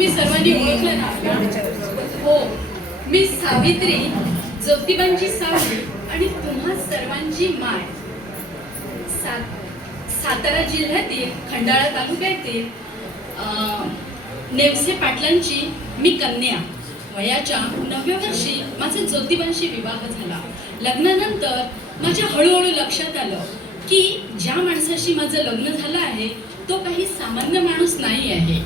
तुम्ही सर्वांनी ओळखलं ना? हो, मी सावित्री, ज्योतिबांची सावली आणि तुम्हा सर्वांची माय. सातारा जिल्ह्यातील खंडाळा तालुक्यातील नेवसे पाटलांची मी कन्या. वयाच्या 9व्या वर्षी माझा ज्योतिबांशी विवाह झाला. लग्नानंतर माझ्या हळूहळू लक्षात आलं की ज्या माणसाशी माझं लग्न झालं आहे तो काही सामान्य माणूस नाही आहे.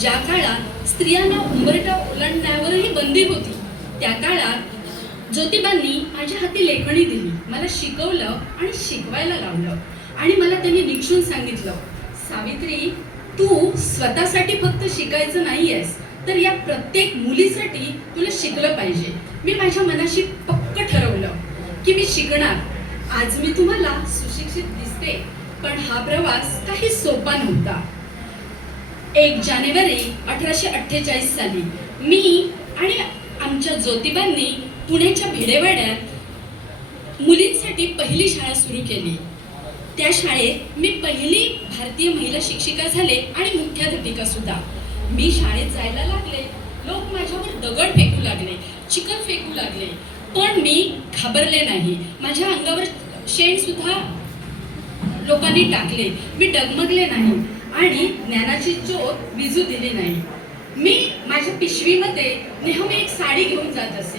ज्या काळात स्त्रियांना उंबरठा ओलांडण्यावरही बंदी होती, त्या काळात ज्योतिबांनी माझ्या हाती लेखणी दिली, मला शिकवलं आणि शिकवायला लावलं. आणि मला त्यांनी निक्षून सांगितलं, सावित्री, तू स्वतःसाठी फक्त शिकायचं नाहीयेस, तर या प्रत्येक मुलीसाठी तुला शिकलं पाहिजे. मी माझ्या मनाशी पक्क ठरवलं की मी शिकणार. आज मी तुम्हाला सुशिक्षित दिसते, पण हा प्रवास काही सोपा नव्हता. 1 जानेवारी 1848 साली मी आणि आमच्या ज्योतिबांनी पुण्याच्या भिडेवाड्यात मुलींसाठी पहिली शाळा सुरू केली. त्या शाळेत मी पहिली भारतीय महिला शिक्षिका झाले आणि मुख्याध्यापिका सुद्धा. मी शाळेत जायला लागले, लोक माझ्यावर दगड फेकू लागले, चिखल फेकू लागले, पण मी घाबरले नाही. माझ्या अंगावर शेण सुद्धा लोकांनी टाकले, मी डगमगले नाही आणि ज्ञानाची ज्योत विझू दिली नाही. मी माझ्या पिशवीमध्ये नेहमी एक साडी घेऊन जात असे.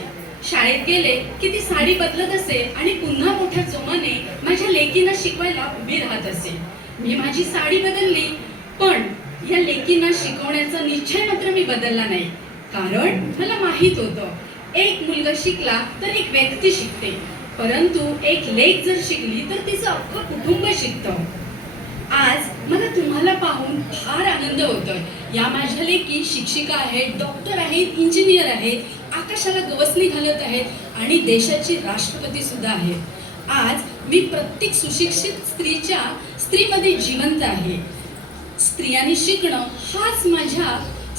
शाळेत गेले की ती साडी बदलत असे आणि पुन्हा मोठ्या जोमाने माझ्या लेकींना शिकवायला उभी राहत असे. मी माझी साडी बदलली, पण या लेकींना शिकवण्याचा निश्चय मात्र मी बदलला नाही. कारण मला माहित होतं, एक मुलगा शिकला तर एक व्यक्ती शिकते, परंतु एक लेक जर शिकली तर तिचं अख्खं कुटुंब शिकतं. आज मला तुम्हाला पाहून फार आनंद होतोय. या माझ्या लेकी शिक्षिका आहेत, डॉक्टर आहेत, इंजिनियर आहेत, आकाशाला गवसणी घालत आहेत आणि देशाची राष्ट्रपती सुद्धा आहेत. आज मी प्रत्येक सुशिक्षित स्त्रीमध्ये जिवंत आहे. स्त्रियांनी शिकणं हाच माझ्या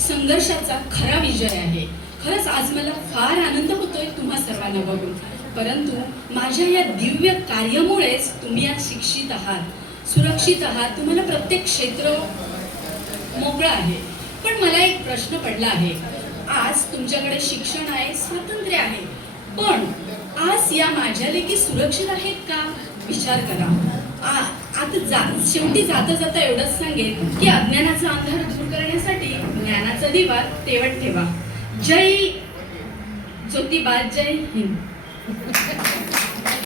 संघर्षाचा खरा विजय आहे. खरंच आज मला फार आनंद होतोय तुम्हा सर्वांना बघून. परंतु माझ्या या दिव्य कार्यामुळेच तुम्ही आज शिक्षित आहात, सुरक्षित आहात, तुम्हाला प्रत्येक क्षेत्र मोकळं आहे. पण मला एक प्रश्न पडला आहे. आज तुमच्याकडे शिक्षण आहे, स्वातंत्र्य आहे, पण आज या माझ्या लेकी सुरक्षित आहेत का? विचार करा. आता शेवटी जाता जाता एवढंच सांगेन की अज्ञानाचा अंधार दूर करण्यासाठी ज्ञानाचा दिवा तेवत ठेवा. जय ज्योतिबा, जय हिंद.